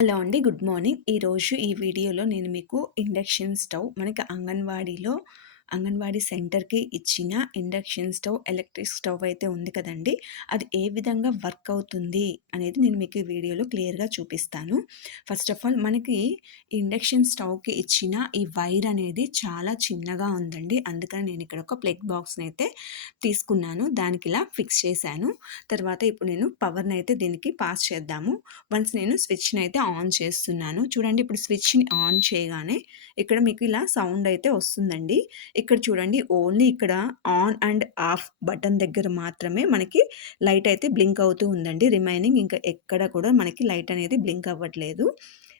Hello అండి. Good morning. ఈరోజు ఈ వీడియోలో నేను మీకు ఇండక్షన్ స్టవ్ మనకి అంగన్వాడీ సెంటర్‌కి ఇచ్చిన ఇండక్షన్ స్టవ్, ఎలక్ట్రిక్ స్టవ్ అయితే ఉంది కదండీ! అది ఏ విధంగా వర్క్ అవుతుంది అనేది నేను మీకు ఈ వీడియోలో క్లియర్‌గా చూపిస్తాను. ఫస్ట్ ఆఫ్ ఆల్ మనకి ఇండక్షన్ స్టవ్‌కి ఇచ్చిన ఈ వైర్ అనేది చాలా చిన్నగా ఉందండి. అందుకని నేను ఇక్కడ ఒక ప్లగ్ బాక్స్‌ని అయితే తీసుకున్నాను. దానికి ఇలా ఫిక్స్ చేశాను. తర్వాత ఇప్పుడు నేను పవర్‌ని అయితే దీనికి పాస్ చేద్దాము. వన్స్ నేను స్విచ్‌ని అయితే ఆన్ చేస్తున్నాను. చూడండి, ఇప్పుడు స్విచ్‌ని ఆన్ చేయగానే ఇక్కడ మీకు ఇలా సౌండ్ అయితే వస్తుందండి. ఇక్కడ చూడండి, ఓన్లీ ఇక్కడ ఆన్ అండ్ ఆఫ్ బటన్ దగ్గర మాత్రమే మనకి లైట్ అయితే బ్లింక్ అవుతూ ఉందండి. రిమైనింగ్ ఇంకా ఎక్కడ కూడా మనకి లైట్ అనేది బ్లింక్ అవ్వట్లేదు.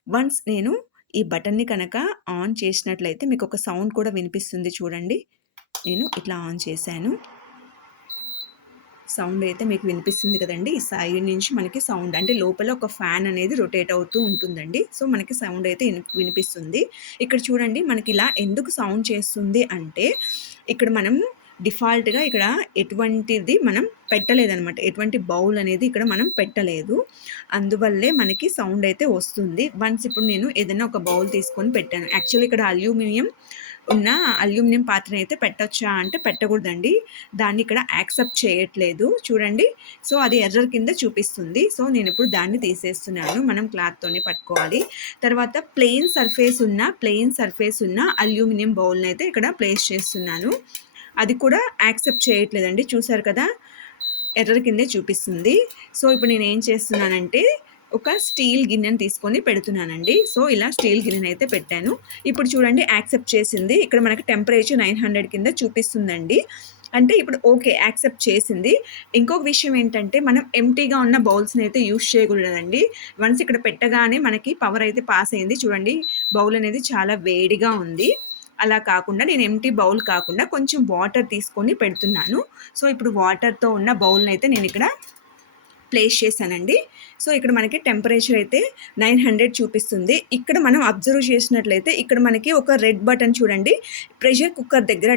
వన్స్ నేను ఈ బటన్‌ని కనుక ఆన్ చేసినట్లయితే మీకు ఒక సౌండ్ కూడా వినిపిస్తుంది చూడండి. నేను ఇట్లా ఆన్ చేశాను. సౌండ్ అయితే మీకు వినిపిస్తుంది కదండీ! ఈ సైడ్ నుంచి మనకి సౌండ్ అంటే లోపల ఒక ఫ్యాన్ అనేది రొటేట్ అవుతూ ఉంటుందండి. సో, మనకి సౌండ్ అయితే వినిపిస్తుంది. ఇక్కడ చూడండి, మనకి ఇలా ఎందుకు సౌండ్ చేస్తుంది అంటే, ఇక్కడ మనం డిఫాల్ట్‌గా ఇక్కడ ఎటువంటిది మనం పెట్టలేదనమాట. ఎటువంటి బౌల్ అనేది ఇక్కడ మనం పెట్టలేదు. అందువల్లే మనకి సౌండ్ అయితే వస్తుంది. వన్స్ ఇప్పుడు నేను ఏదైనా ఒక బౌల్ తీసుకొని పెట్టాను. యాక్చువల్లీ ఇక్కడ అల్యూమినియం పాత్రని అయితే పెట్టొచ్చా అంటే పెట్టకూడదండి. దాన్ని ఇక్కడ యాక్సెప్ట్ చేయట్లేదు చూడండి. సో, అది ఎర్రర్ కింద చూపిస్తుంది. సో, నేను ఇప్పుడు దాన్ని తీసేస్తున్నాను. మనం క్లాత్తోనే పట్టుకోవాలి. తర్వాత ప్లెయిన్ సర్ఫేస్ ఉన్న అల్యూమినియం బౌల్ని అయితే ఇక్కడ ప్లేస్ చేస్తున్నాను. అది కూడా యాక్సెప్ట్ చేయట్లేదండి. చూసారు కదా, ఎర్రర్ కిందే చూపిస్తుంది. సో, ఇప్పుడు నేను ఏం చేస్తున్నానంటే ఒక స్టీల్ గిన్నెని తీసుకొని పెడుతున్నానండి. సో, ఇలా స్టీల్ గిన్నెని అయితే పెట్టాను. ఇప్పుడు చూడండి, యాక్సెప్ట్ చేసింది. ఇక్కడ మనకి టెంపరేచర్ 900 కింద చూపిస్తుందండి. అంటే ఇప్పుడు ఓకే, యాక్సెప్ట్ చేసింది. ఇంకొక విషయం ఏంటంటే, మనం ఎంప్టీగా ఉన్న బౌల్స్‌ని అయితే యూజ్ చేయకూడదండి. వన్స్ ఇక్కడ పెట్టగానే మనకి పవర్ అయితే పాస్ అయింది. చూడండి, బౌల్ అనేది చాలా వేడిగా ఉంది. అలా కాకుండా నేను ఎంప్టీ బౌల్ కాకుండా కొంచెం వాటర్ తీసుకొని పెడుతున్నాను. సో, ఇప్పుడు వాటర్‌తో ఉన్న బౌల్‌ని అయితే నేను ఇక్కడ ప్లేస్ చేశానండి. సో, ఇక్కడ మనకి టెంపరేచర్ అయితే 900 చూపిస్తుంది. ఇక్కడ మనం అబ్జర్వ్ చేసినట్లయితే ఇక్కడ మనకి ఒక రెడ్ బటన్ చూడండి.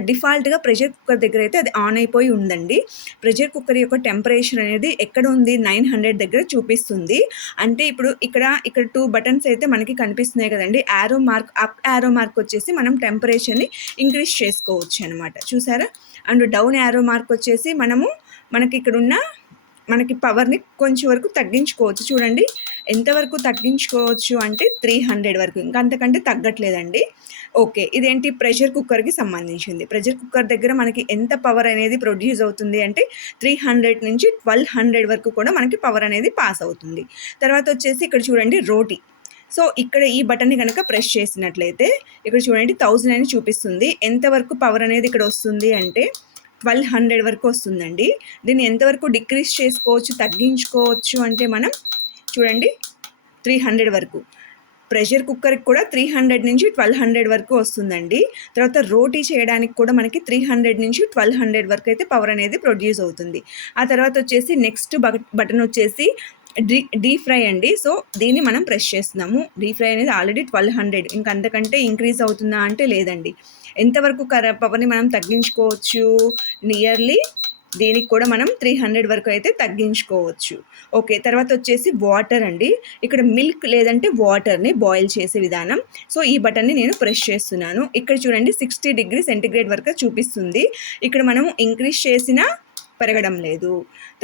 డిఫాల్ట్‌గా ప్రెషర్ కుక్కర్ దగ్గర అయితే అది ఆన్ అయిపోయి ఉందండి. ప్రెషర్ కుక్కర్ యొక్క టెంపరేచర్ అనేది ఎక్కడ ఉంది? 900 దగ్గర చూపిస్తుంది. అంటే ఇప్పుడు ఇక్కడ 2 బటన్స్ అయితే మనకి కనిపిస్తున్నాయి కదండీ. అప్ యారో మార్క్ వచ్చేసి మనం టెంపరేచర్‌ని ఇంక్రీజ్ చేసుకోవచ్చు అనమాట. చూసారా? అండ్ డౌన్ యారో మార్క్ వచ్చేసి మనకి ఇక్కడున్న మనకి పవర్‌ని కొంచెం వరకు తగ్గించుకోవచ్చు. చూడండి, ఎంతవరకు తగ్గించుకోవచ్చు అంటే 300 వరకు. ఇంకా అంతకంటే తగ్గట్లేదండి. ఓకే, ఇదేంటి? ప్రెషర్ కుక్కర్‌కి సంబంధించింది. ప్రెషర్ కుక్కర్ దగ్గర మనకి ఎంత పవర్ అనేది ప్రొడ్యూస్ అవుతుంది అంటే 300 నుంచి 1200 వరకు కూడా మనకి పవర్ అనేది పాస్ అవుతుంది. తర్వాత వచ్చేసి ఇక్కడ చూడండి, రోటీ. సో, ఇక్కడ ఈ బటన్‌ని గనక ప్రెస్ చేసినట్లయితే ఇక్కడ చూడండి 1000 అని చూపిస్తుంది. ఎంతవరకు పవర్ అనేది ఇక్కడ వస్తుంది అంటే 1200 వరకు వస్తుందండి. దీన్ని ఎంతవరకు డిక్రీజ్ చేసుకోవచ్చు, తగ్గించుకోవచ్చు అంటే మనం చూడండి 300 వరకు. ప్రెషర్ కుక్కర్‌కి కూడా 300 నుంచి 1200 వరకు వస్తుందండి. తర్వాత రోటీ చేయడానికి కూడా మనకి 300 నుంచి 1200 వరకు అయితే పవర్ అనేది ప్రొడ్యూస్ అవుతుంది. ఆ తర్వాత వచ్చేసి నెక్స్ట్ బటన్ వచ్చేసి డీప్ ఫ్రై అండి. సో, దీన్ని మనం ప్రెస్ చేస్తున్నాము. డీప్ ఫ్రై అనేది ఆల్రెడీ 1200, ఇంక అంతకంటే ఇంక్రీజ్ అవుతుందా అంటే లేదండి. ఎంతవరకు పవర్‌ని మనం తగ్గించుకోవచ్చు? నియర్లీ దీనికి కూడా మనం 300 వరకు అయితే తగ్గించుకోవచ్చు. ఓకే, తర్వాత వచ్చేసి వాటర్ అండి. ఇక్కడ మిల్క్ లేదంటే వాటర్‌ని బాయిల్ చేసే విధానం. సో, ఈ బటన్‌ని నేను ప్రెస్ చేస్తున్నాను. ఇక్కడ చూడండి 60 డిగ్రీ సెంటిగ్రేడ్ వరకు చూపిస్తుంది. ఇక్కడ మనము ఇంక్రీజ్ చేసినా పెరగడం లేదు.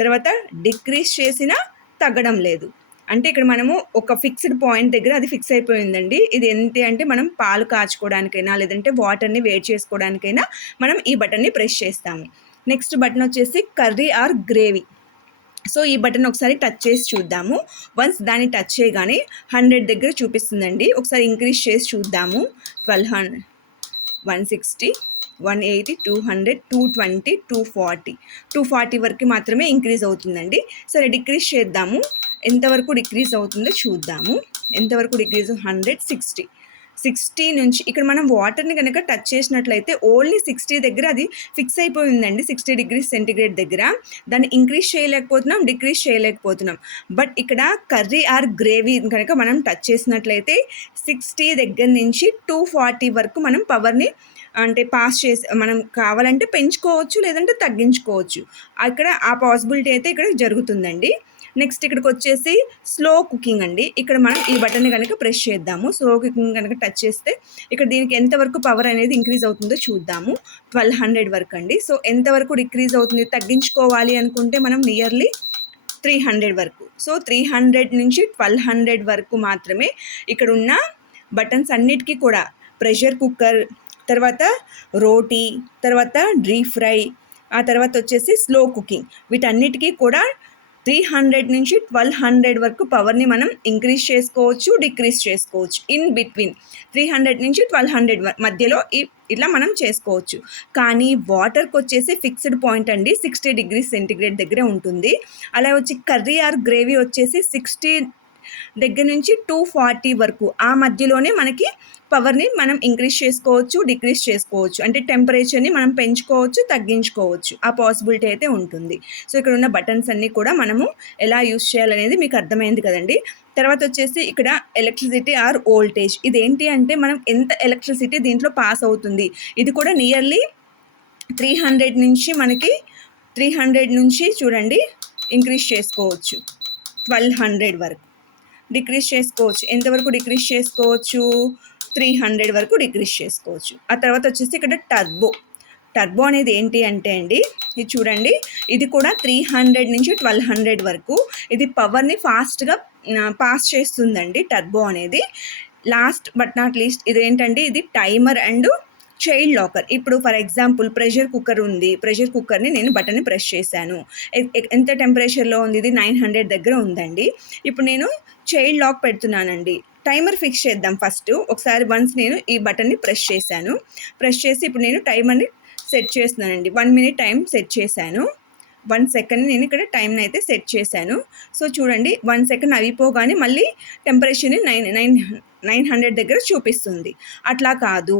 తర్వాత డిక్రీజ్ చేసినా తగ్గడం లేదు. అంటే ఇక్కడ మనము ఒక ఫిక్స్డ్ పాయింట్ దగ్గర అది ఫిక్స్ అయిపోయిందండి. ఇది ఏంటి అంటే మనం పాలు కాచుకోవడానికైనా లేదంటే వాటర్‌ని వేడి చేసుకోవడానికైనా మనం ఈ బటన్‌ని ప్రెస్ చేస్తాము. నెక్స్ట్ బటన్ వచ్చేసి కర్రీ ఆర్ గ్రేవీ. సో, ఈ బటన్ ఒకసారి టచ్ చేసి చూద్దాము. వన్స్ దాన్ని టచ్ చేయగానే 100 దగ్గర చూపిస్తుందండి. ఒకసారి ఇంక్రీజ్ చేసి చూద్దాము. 160, 180, 200, 220, 240 వరకు మాత్రమే ఇంక్రీజ్ అవుతుందండి. సరే, డిక్రీజ్ చేద్దాము. ఎంతవరకు డిక్రీజ్ అవుతుందో చూద్దాము. ఎంతవరకు డిక్రీజ్? 160. 60 నుంచి ఇక్కడ మనం వాటర్‌ని కనుక టచ్ చేసినట్లయితే ఓన్లీ 60 దగ్గర అది ఫిక్స్ అయిపోయిందండి. 60 డిగ్రీస్ సెంటిగ్రేడ్ దగ్గర. దాన్ని ఇంక్రీజ్ చేయలేకపోతున్నాం, డిక్రీజ్ చేయలేకపోతున్నాం. బట్ ఇక్కడ కర్రీ ఆర్ గ్రేవీ కనుక మనం టచ్ చేసినట్లయితే 60 దగ్గర నుంచి 240 వరకు మనం పవర్‌ని అంటే పాస్ చేసి మనం కావాలంటే పెంచుకోవచ్చు, లేదంటే తగ్గించుకోవచ్చు. అక్కడ ఆ పాసిబిలిటీ అయితే ఇక్కడ జరుగుతుందండి. నెక్స్ట్ ఇక్కడికొచ్చేసి స్లో కుకింగ్ అండి. ఇక్కడ మనం ఈ బటన్‌ని గనక ప్రెస్ చేద్దాము. స్లో కుకింగ్ గనక టచ్ చేస్తే ఇక్కడ దీనికి ఎంతవరకు పవర్ అనేది ఇంక్రీజ్ అవుతుందో చూద్దాము. 1200 వరకండి. సో ఎంతవరకు డిక్రీజ్ అవుతుంది, తగ్గించుకోవాలి అనుకుంటే మనం నియర్లీ 300 వరకు. సో 300 నుంచి 1200 వరకు మాత్రమే ఇక్కడున్న బటన్స్ అన్నిటికీ కూడా ప్రెషర్ కుక్కర్, తర్వాత రోటీ, తర్వాత డీప్ ఫ్రై, ఆ తర్వాత వచ్చేసి స్లో కుకింగ్, వీటన్నిటికీ కూడా 300 నుంచి 1200 వరకు పవర్ని మనం ఇంక్రీజ్ చేసుకోవచ్చు, డిక్రీజ్ చేసుకోవచ్చు. ఇన్ బిట్వీన్ 300 నుంచి 1200 మధ్యలో ఇట్లా మనం చేసుకోవచ్చు. కానీ వాటర్కి వచ్చేసి ఫిక్స్డ్ పాయింట్ అండి, 60 డిగ్రీ సెంటిగ్రేడ్ దగ్గర ఉంటుంది. అలా వచ్చి కర్రీ ఆర్ గ్రేవీ వచ్చేసి 60 దగ్గర నుంచి 240 వరకు ఆ మధ్యలోనే మనకి పవర్ని మనం ఇంక్రీజ్ చేసుకోవచ్చు, డిక్రీజ్ చేసుకోవచ్చు. అంటే టెంపరేచర్ని మనం పెంచుకోవచ్చు, తగ్గించుకోవచ్చు. ఆ పాసిబిలిటీ అయితే ఉంటుంది. సో ఇక్కడ ఉన్న బటన్స్ అన్నీ కూడా మనము ఎలా యూస్ చేయాలనేది మీకు అర్థమైంది కదండి. తర్వాత వచ్చేసి ఇక్కడ ఎలక్ట్రిసిటీ ఆర్ వోల్టేజ్, ఇదేంటి అంటే మనం ఎంత ఎలక్ట్రిసిటీ దీంట్లో పాస్ అవుతుంది. ఇది కూడా నియర్లీ 300 నుంచి మనకి 300 నుంచి చూడండి ఇంక్రీజ్ చేసుకోవచ్చు 1200 వరకు, డిక్రీజ్ చేసుకోవచ్చు. ఎంతవరకు డిక్రీజ్ చేసుకోవచ్చు, 300 వరకు డిక్రీజ్ చేసుకోవచ్చు. ఆ తర్వాత వచ్చేసి ఇక్కడ టర్బో అనేది ఏంటి అంటే అండి, ఇది చూడండి, ఇది కూడా 300 నుంచి 1200 వరకు ఇది పవర్ని ఫాస్ట్గా పాస్ చేస్తుందండి టర్బో అనేది. లాస్ట్ బట్ నాట్ లీస్ట్ ఇది ఏంటంటే ఇది టైమర్ అండ్ చైల్డ్ లాకర్. ఇప్పుడు ఫర్ ఎగ్జాంపుల్ ప్రెషర్ కుక్కర్ ఉంది, ప్రెషర్ కుక్కర్ని నేను బటన్ని ప్రెస్ చేశాను. ఎంత టెంపరేచర్లో ఉంది, ఇది 900 దగ్గర ఉందండి. ఇప్పుడు నేను చైల్డ్ లాక్ పెడుతున్నానండి. టైమర్ ఫిక్స్ చేద్దాం ఫస్ట్. ఒకసారి వన్స్ నేను ఈ బటన్ని ప్రెస్ చేశాను. ప్రెస్ చేసి ఇప్పుడు నేను టైమర్ని సెట్ చేస్తున్నానండి. 1 మినిట్ టైం సెట్ చేశాను. 1 సెకండ్ నేను ఇక్కడ టైంని అయితే సెట్ చేశాను. సో చూడండి 1 సెకండ్ అయిపోగానే మళ్ళీ టెంపరేచర్ని 900 దగ్గర చూపిస్తుంది. అట్లా కాదు,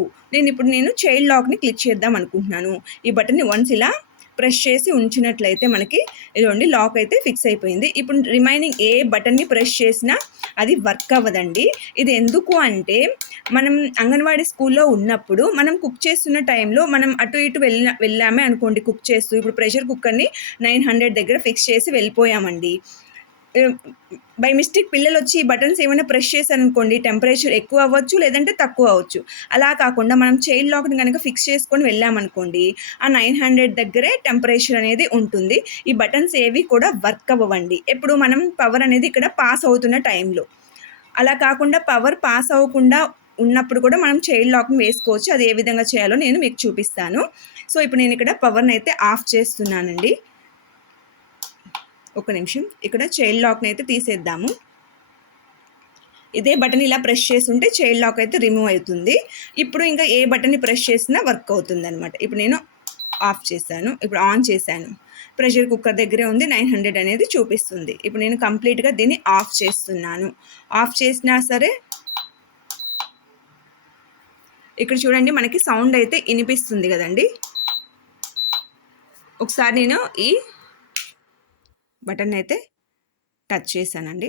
నేను చైల్డ్ లాక్ని క్లిక్ చేద్దాం అనుకుంటున్నాను. ఈ బటన్ని వన్స్ ఇలా ప్రెస్ చేసి ఉంచినట్లయితే మనకి ఇదిగోండి లాక్ అయితే ఫిక్స్ అయిపోయింది. ఇప్పుడు రిమైనింగ్ ఏ బటన్ని ప్రెస్ చేసినా అది వర్క్ అవ్వదండి. ఇది ఎందుకు అంటే మనం అంగన్వాడీ స్కూల్లో ఉన్నప్పుడు మనం కుక్ చేస్తున్న టైంలో మనం అటు ఇటు వెళ్ళామే అనుకోండి కుక్ చేస్తూ. ఇప్పుడు ప్రెషర్ కుక్కర్ని 900 దగ్గర ఫిక్స్ చేసి వెళ్ళిపోయామండి. బై మిస్టేక్ పిల్లలు వచ్చి బటన్స్ ఏమైనా ప్రెస్ చేశారనుకోండి, టెంపరేచర్ ఎక్కువ అవ్వచ్చు, లేదంటే తక్కువ అవ్వచ్చు. అలా కాకుండా మనం చైల్డ్ లాక్ని కనుక ఫిక్స్ చేసుకొని వెళ్ళామనుకోండి, ఆ 900 దగ్గరే టెంపరేచర్ అనేది ఉంటుంది. ఈ బటన్స్ ఏవి కూడా వర్క్ అవ్వండి ఎప్పుడు మనం పవర్ అనేది ఇక్కడ పాస్ అవుతున్న టైంలో. అలా కాకుండా పవర్ పాస్ అవ్వకుండా ఉన్నప్పుడు కూడా మనం చైల్డ్ లాక్ని వేసుకోవచ్చు. అది ఏ విధంగా చేయాలో నేను మీకు చూపిస్తాను. సో ఇప్పుడు నేను ఇక్కడ పవర్ని అయితే ఆఫ్ చేస్తున్నానండి. ఒక నిమిషం, ఇక్కడ చైల్డ్ లాక్ని అయితే తీసేద్దాము. ఇదే బటన్ ఇలా ప్రెస్ చేసి ఉంటే చైల్డ్ లాక్ అయితే రిమూవ్ అవుతుంది. ఇప్పుడు ఇంకా ఏ బటన్ని ప్రెస్ చేసినా వర్క్ అవుతుంది అనమాట. ఇప్పుడు నేను ఆఫ్ చేశాను, ఇప్పుడు ఆన్ చేశాను. ప్రెషర్ కుక్కర్ దగ్గరే ఉంది, 900 అనేది చూపిస్తుంది. ఇప్పుడు నేను కంప్లీట్గా దీన్ని ఆఫ్ చేస్తున్నాను. ఆఫ్ చేసినా సరే ఇక్కడ చూడండి మనకి సౌండ్ అయితే వినిపిస్తుంది కదండి. ఒకసారి నేను ఈ బటన్ అయితే టచ్ చేశానండి.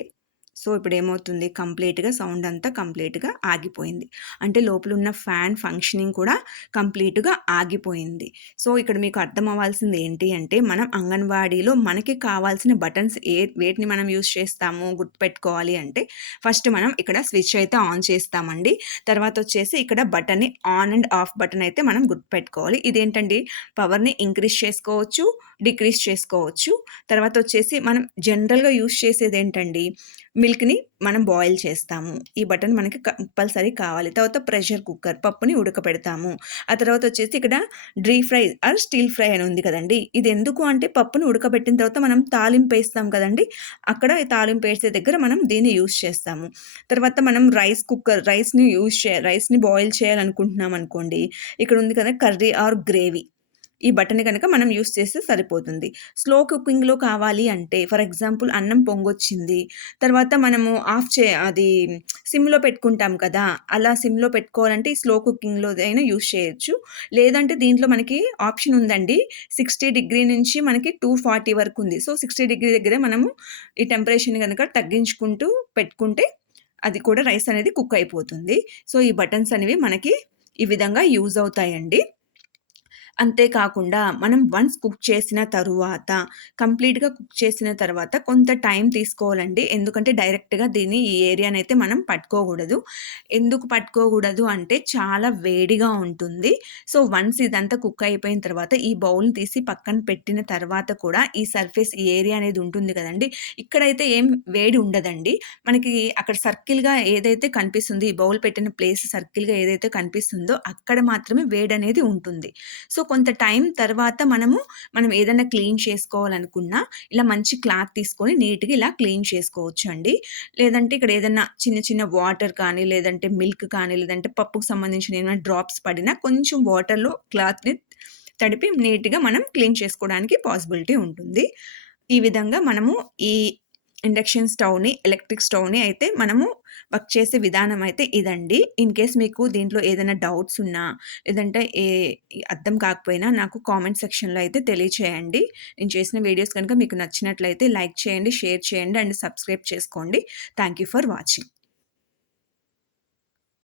సో ఇప్పుడు ఏమవుతుంది, కంప్లీట్గా సౌండ్ అంతా కంప్లీట్గా ఆగిపోయింది. అంటే లోపల ఉన్న ఫ్యాన్ ఫంక్షనింగ్ కూడా కంప్లీట్గా ఆగిపోయింది. సో ఇక్కడ మీకు అర్థం అవ్వాల్సింది ఏంటి అంటే మనం అంగన్వాడీలో మనకి కావాల్సిన బటన్స్ వేటిని మనం యూస్ చేస్తాము గుర్తుపెట్టుకోవాలి అంటే ఫస్ట్ మనం ఇక్కడ స్విచ్ అయితే ఆన్ చేస్తామండి. తర్వాత వచ్చేసి ఇక్కడ బటన్ని ఆన్ అండ్ ఆఫ్ బటన్ అయితే మనం గుర్తుపెట్టుకోవాలి. ఇదేంటండి, పవర్ని ఇంక్రీజ్ చేసుకోవచ్చు, డిక్రీజ్ చేసుకోవచ్చు. తర్వాత వచ్చేసి మనం జనరల్గా యూస్ చేసేది ఏంటండి, మిల్క్ని మనం బాయిల్ చేస్తాము. ఈ బటన్ మనకి కంపల్సరీ కావాలి. తర్వాత ప్రెషర్ కుక్కర్, పప్పుని ఉడకపెడతాము. ఆ తర్వాత వచ్చేసి ఇక్కడ deep fry or steel fry అని ఉంది కదండి. ఇది ఎందుకు అంటే పప్పుని ఉడకబెట్టిన తర్వాత మనం తాలింపు వేస్తాం కదండి, అక్కడ తాలింపు వేసే దగ్గర మనం దీన్ని యూస్ చేస్తాము. తర్వాత మనం రైస్ని బాయిల్ చేయాలనుకుంటున్నాం అనుకోండి, ఇక్కడ ఉంది కదా కర్రీ ఆర్ గ్రేవీ, ఈ బటన్ కనుక మనం యూస్ చేస్తే సరిపోతుంది. స్లో కుకింగ్లో కావాలి అంటే ఫర్ ఎగ్జాంపుల్ అన్నం పొంగొచ్చింది, తర్వాత మనము అది సిమ్లో పెట్టుకుంటాం కదా, అలా సిమ్లో పెట్టుకోవాలంటే ఈ స్లో కుకింగ్లో అయినా యూస్ చేయొచ్చు. లేదంటే దీంట్లో మనకి ఆప్షన్ ఉందండి, 60 డిగ్రీ నుంచి మనకి 240 వరకు ఉంది. సో 60 డిగ్రీ దగ్గరే మనము ఈ టెంపరేచర్ని కనుక తగ్గించుకుంటూ పెట్టుకుంటే అది కూడా రైస్ అనేది కుక్ అయిపోతుంది. సో ఈ బటన్స్ అనేవి మనకి ఈ విధంగా యూజ్ అవుతాయండి. అంతే కాకుండా మనం వన్స్ కుక్ చేసిన తరువాత, కంప్లీట్‌గా కుక్ చేసిన తర్వాత కొంత టైం తీసుకోవాలండి. ఎందుకంటే డైరెక్ట్‌గా దీన్ని ఈ ఏరియానైతే మనం పట్టుకోకూడదు. ఎందుకు పట్టుకోకూడదు అంటే చాలా వేడిగా ఉంటుంది. సో, వన్స్ ఇదంతా కుక్ అయిపోయిన తర్వాత ఈ బౌల్‌ని తీసి పక్కన పెట్టిన తర్వాత కూడా ఈ సర్ఫేస్ ఈ ఏరియా అనేది ఉంటుంది కదండీ! ఇక్కడైతే ఏం వేడి ఉండదండి. మనకి అక్కడ సర్కిల్‌గా ఏదైతే కనిపిస్తుందో ఈ బౌల్ పెట్టిన ప్లేస్ సర్కిల్‌గా ఏదైతే కనిపిస్తుందో అక్కడ మాత్రమే వేడనేది ఉంటుంది. సో, కొంత టైం తర్వాత మనం ఏదైనా క్లీన్ చేసుకోవాలనుకున్నా ఇలా మంచి క్లాత్ తీసుకొని నీట్‌గా ఇలా క్లీన్ చేసుకోవచ్చండి. లేదంటే ఇక్కడ ఏదన్నా చిన్న చిన్న వాటర్ కానీ, లేదంటే మిల్క్ కానీ, లేదంటే పప్పుకు సంబంధించిన ఏమైనా డ్రాప్స్ పడినా కొంచెం వాటర్‌లో క్లాత్‌ని తడిపి నీట్‌గా మనం క్లీన్ చేసుకోవడానికి పాసిబిలిటీ ఉంటుంది. ఈ విధంగా మనము ఈ ఇండక్షన్ స్టవ్‌ని, ఎలక్ట్రిక్ స్టవ్‌ని అయితే మనము వర్క్ చేసే విధానం అయితే ఇదండి. ఇన్ కేస్ మీకు దీంట్లో ఏదైనా డౌట్స్ ఉన్నా, లేదంటే అర్థం కాకపోయినా నాకు కామెంట్ సెక్షన్‌లో అయితే తెలియచేయండి. నేను చేసిన వీడియోస్ కనుక మీకు నచ్చినట్లయితే లైక్ చేయండి, షేర్ చేయండి అండ్ సబ్స్క్రైబ్ చేసుకోండి. Thank you for watching.